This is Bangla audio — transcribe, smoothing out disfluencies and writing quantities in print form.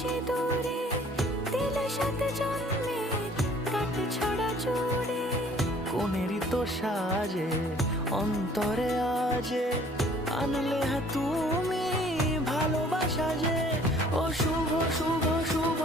সিঁদুরে দিলে সাথে জন্মের কাট ছড়া জুড়ে। কোনেরই তো সাজে অন্তরে আজে আনলে তুমি ভালোবাসা যে। ও শুভ শুভ শুভ